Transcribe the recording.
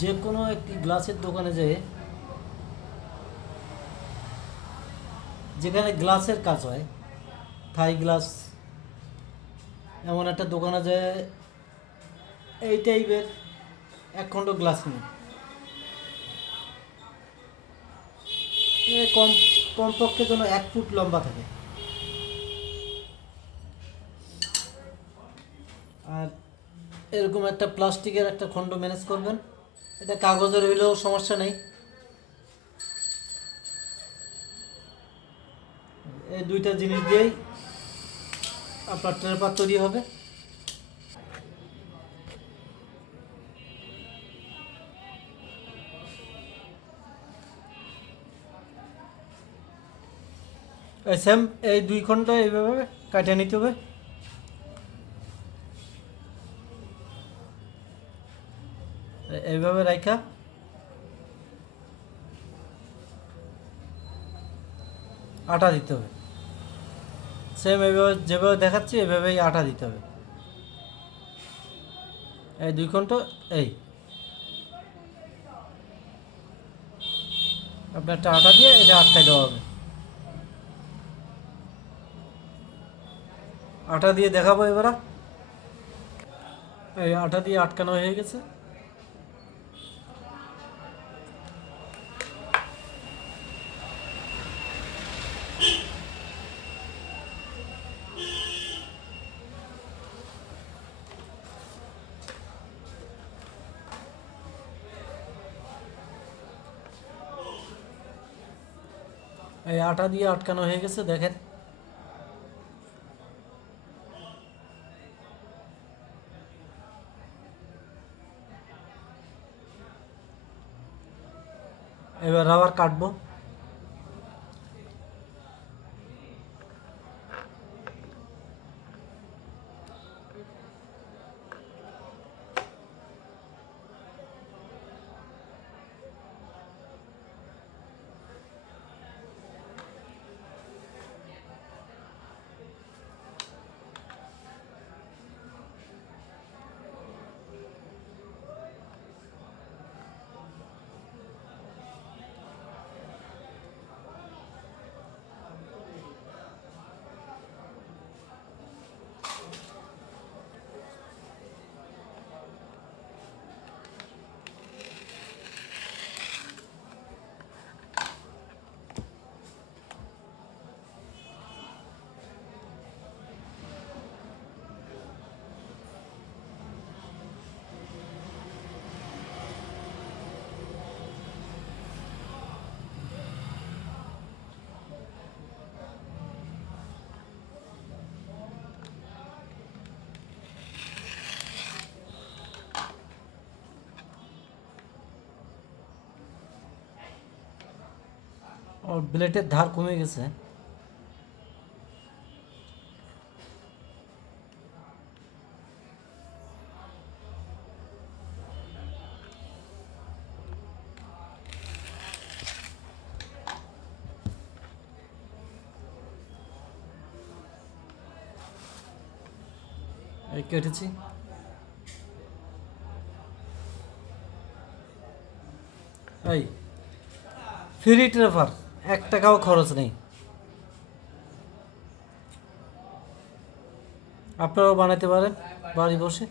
যে কোনো একটি গ্লাসের দোকানে যেয়ে যেখানে গ্লাসের কাজ হয়, থাই গ্লাস, এমন একটা দোকানে যায় এই টাইপের এক খণ্ড গ্লাস এ কম, কমপক্ষে যেন এক ফুট লম্বা থাকে। আর এরকম একটা প্লাস্টিকের একটা খণ্ড ম্যানেজ করবেন। এটা কাগজের হইলেও সমস্যা নেই। এই দুইটা জিনিস দিয়েই আপনার ট্রেপার তৈরি হবে। সেম এই দুই খণ্ড এইভাবে কাটিয়ে নিতে হবে। এইভাবে রাখা আটা দিতে হবে। সেম এইভাবে যেভাবে দেখাচ্ছি, এইভাবেই আটা দিতে হবে। এই দুই ঘণ্টা, এই। আপনার আটা দিয়ে এটা আটকায় দেওয়া হবে। আটা দিয়ে দেখাবো এবার। এই আটা দিয়ে আটকানো হয়ে গেছে। এই আটা দিয়ে আটকানো হয়ে গেছে দেখেন। এবার আবার কাটবো। ওর ব্লেডের ধার কমে গেছে। কেটেছি। এই ফ্রি ট্রেফার এক টাকাও খরচ নেই। আপনারাও বানাতে পারেন বাড়ি বসে।